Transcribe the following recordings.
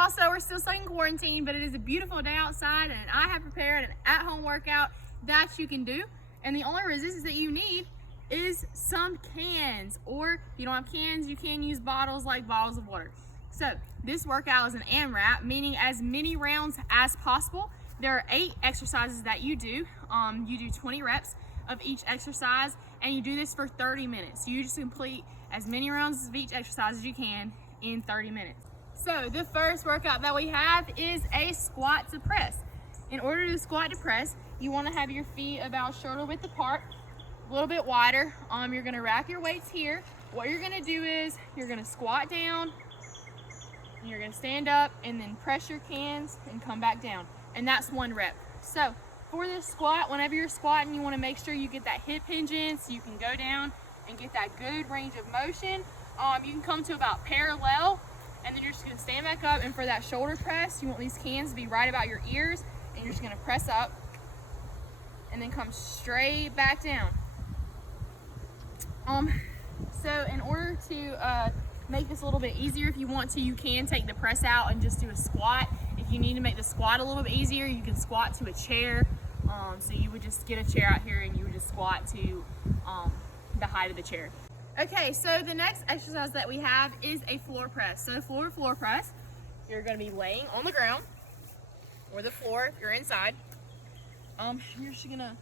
also, we're still stuck in quarantine, but it is a beautiful day outside, and I have prepared an at-home workout that you can do. And the only resistance that you need is some cans, or if you don't have cans, you can use bottles like bottles of water. So this workout is an AMRAP, meaning as many rounds as possible. There are 8 exercises that you do. You do 20 reps of each exercise, and you do this for 30 minutes. You just complete as many rounds of each exercise as you can in 30 minutes. So the first workout that we have is a squat to press. In order to squat to press, you want to have your feet about shoulder width apart, a little bit wider. You're going to rack your weights here. What you're going to do is you're going to squat down, and you're going to stand up and then press your cans and come back down. And that's 1 rep. So for this squat, whenever you're squatting, you want to make sure you get that hip hinge in so you can go down and get that good range of motion. You can come to about parallel, and then you're just going to stand back up, and for that shoulder press, you want these cans to be right about your ears, and you're just going to press up and then come straight back down. So in order to make this a little bit easier, if you want to, you can take the press out and just do a squat. If you need to make the squat a little bit easier, you can squat to a chair. So you would just get a chair out here and you would just squat to the height of the chair. Okay, so the next exercise that we have is a floor press. So floor press, you're going to be laying on the ground or the floor if you're inside. You're just going to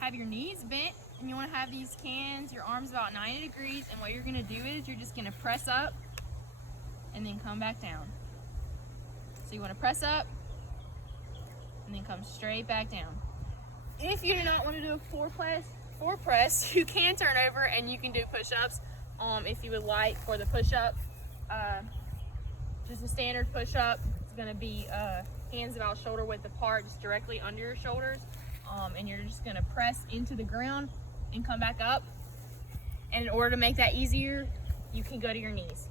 have your knees bent, and you want to have these cans, your arms about 90 degrees, and what you're going to do is you're just going to press up and then come back down. So you want to press up and then come straight back down. If you do not want to do a floor press, you can turn over and you can do push-ups if you would like. For the push-up, just a standard push-up, it's going to be hands about shoulder width apart, just directly under your shoulders, and you're just going to press into the ground and come back up. And in order to make that easier, you can go to your knees.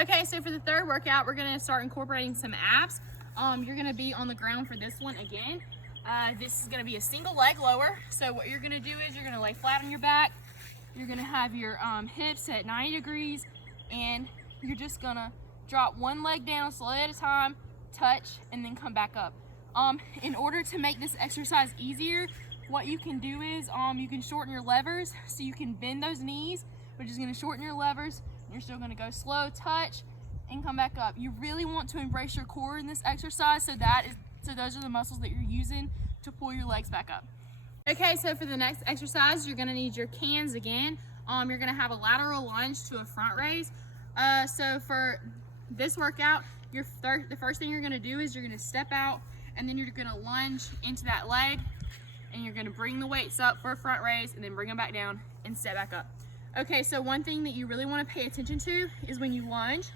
Okay, so for the third workout, we're going to start incorporating some abs. You're going to be on the ground for this one again. This is going to be a single leg lower. So what you're going to do is you're going to lay flat on your back. You're going to have your hips at 90 degrees, and you're just going to drop one leg down slowly at a time, touch, and then come back up. In order to make this exercise easier, what you can do is you can shorten your levers, so you can bend those knees, which is going to shorten your levers. You're still going to go slow, touch, and come back up. You really want to embrace your core in this exercise, so those are the muscles that you're using to pull your legs back up. Okay, so for the next exercise, you're going to need your cans again. You're going to have a lateral lunge to a front raise. So for this workout, the first thing you're going to do is you're going to step out, and then you're going to lunge into that leg, and you're going to bring the weights up for a front raise, and then bring them back down and step back up. Okay, so one thing that you really want to pay attention to is when you lunge,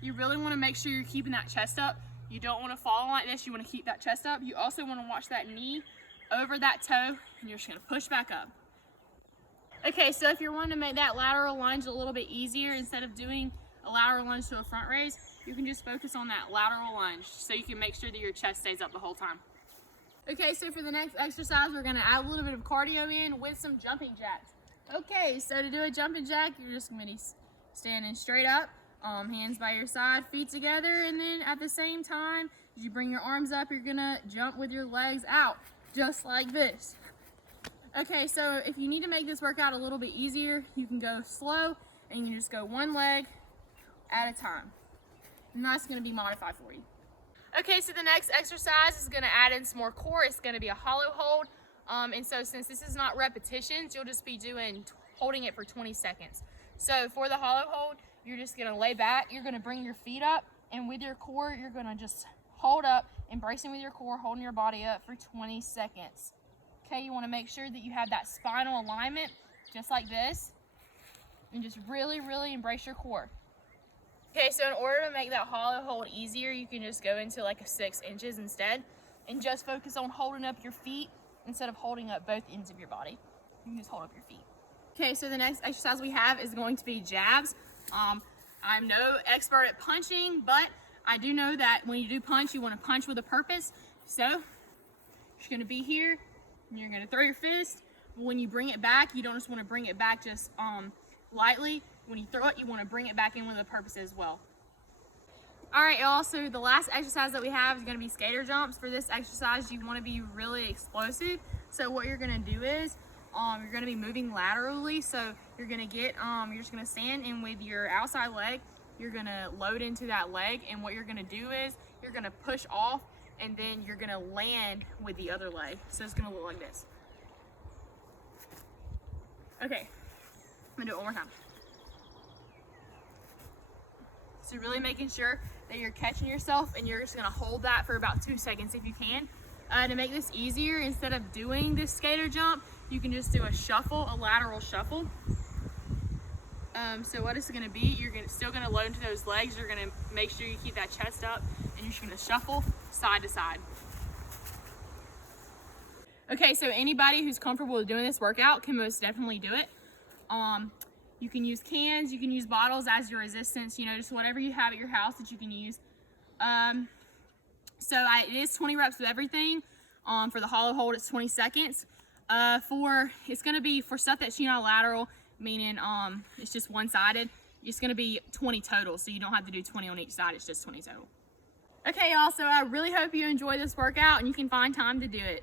you really want to make sure you're keeping that chest up. You don't want to fall like this. You want to keep that chest up. You also want to watch that knee over that toe, and you're just going to push back up. Okay, so if you're wanting to make that lateral lunge a little bit easier, instead of doing a lateral lunge to a front raise, you can just focus on that lateral lunge so you can make sure that your chest stays up the whole time. Okay, so for the next exercise, we're going to add a little bit of cardio in with some jumping jacks. Okay, so to do a jumping jack, you're just going to be standing straight up, hands by your side, feet together, and then at the same time, as you bring your arms up, you're going to jump with your legs out, just like this. Okay, so if you need to make this workout a little bit easier, you can go slow, and you can just go one leg at a time. And that's going to be modified for you. Okay, so the next exercise is going to add in some more core. It's going to be a hollow hold. And so since this is not repetitions, you'll just be holding it for 20 seconds. So for the hollow hold, you're just going to lay back. You're going to bring your feet up, and with your core, you're going to just hold up, embracing with your core, holding your body up for 20 seconds. Okay, you want to make sure that you have that spinal alignment, just like this, and just really, really embrace your core. Okay, so in order to make that hollow hold easier, you can just go into like a 6 inches instead, and just focus on holding up your feet instead of holding up both ends of your body. You can just hold up your feet. Okay, so the next exercise we have is going to be jabs. I'm no expert at punching, but I do know that when you do punch, you want to punch with a purpose. So you're just going to be here, and you're going to throw your fist. When you bring it back, you don't just want to bring it back just lightly. When you throw it, you want to bring it back in with a purpose as well. All right, y'all, so the last exercise that we have is going to be skater jumps. For this exercise, you want to be really explosive. So what you're going to do is you're going to be moving laterally. So you're going to get, you're just going to stand in with your outside leg. You're going to load into that leg, and what you're going to do is you're going to push off, and then you're going to land with the other leg. So it's going to look like this. Okay, I'm going to do it one more time. So really making sure that you're catching yourself, and you're just gonna hold that for about 2 seconds if you can. To make this easier, instead of doing this skater jump, you can just do a shuffle, a lateral shuffle. So what it's gonna be, you're still gonna load into those legs, you're gonna make sure you keep that chest up, and you're just gonna shuffle side to side. Okay, so anybody who's comfortable with doing this workout can most definitely do it. You can use cans, you can use bottles as your resistance, you know, just whatever you have at your house that you can use. It is 20 reps of everything. For the hollow hold, it's 20 seconds. It's gonna be for stuff that's unilateral, meaning it's just one-sided, it's gonna be 20 total, so you don't have to do 20 on each side, it's just 20 total. Okay, y'all, so I really hope you enjoy this workout and you can find time to do it.